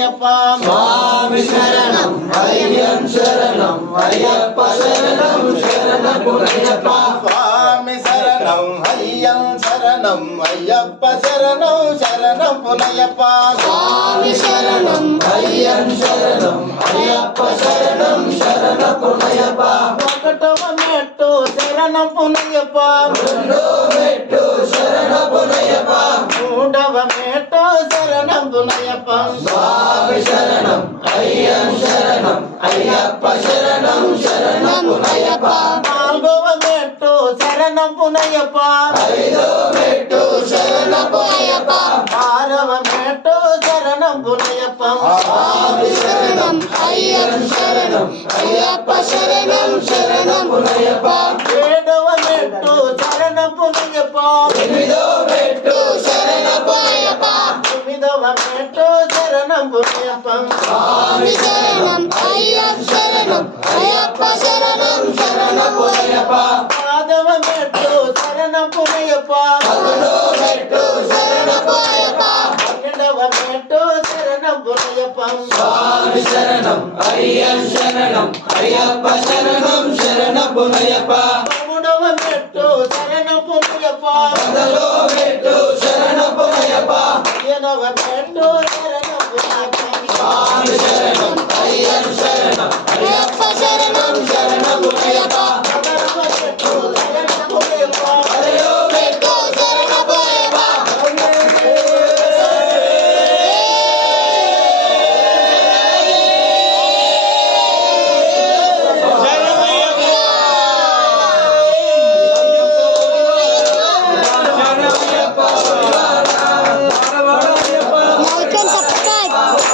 పునయ్యప్ప స్వామి శరణం అయ్యం శరణం అయ్యప్ప శరణం శరణ పునయ్యప్ప స్వామి శరణం అయ్యం శరణం అయ్యప్ప శరణం శరణం పునయ్యప్ప స్వామి శరణం అయ్యం శరణం అయ్యప్ప శరణం శరణ పునయ్యప్ప ఒకటవ మెట్టు శరణం పునయ్యప్ప రెండో మెట్టు శరణ పునయ్యప్ప మూడవ మెట్టు శరణం పునయ్యప్ప స్వామి శరణం అయ్యం శరణం అయ్యప్ప శరణం శరణ పునయ్యప్ప నాలుగవ మెట్టు శరణం పునయ్యప్ప ఐదో మెట్టు శరణ పునయ్యప్ప ఆరవ మెట్టు శరణం పునయ్యప్ప స్వామి శరణం అయ్యం శరణం అయ్యప్ప శరణం శరణ పునయ్యప్ప ఏడవ మెట్టు శరణం పునయ్యప్ప ఎనిమిదో మెట్టు శరణ పునయ్యప్ప తొమ్మిదవ మెట్టు శరణం పునయ్యప్ప స్వామి శరణం అయ్యం శరణం అయ్యప్ప శరణం శరణ పునయ్యప్ప పదవ మెట్టు శరణం పునయ్యప్ప పదకొండో మెట్టు శరణ పునయ్యప్ప పన్నెండవ మెట్టు శరణం పునయ్యప్ప స్వామి శరణం అయ్యం శరణం అయ్యప్ప శరణం శరణ పునయ్యప్ప పదమూడవ మెట్టు శరణం పునయ్యప్ప పదలో మెట్టు శరణ పునయ్యప్ప 15వ మెట్టు శరణం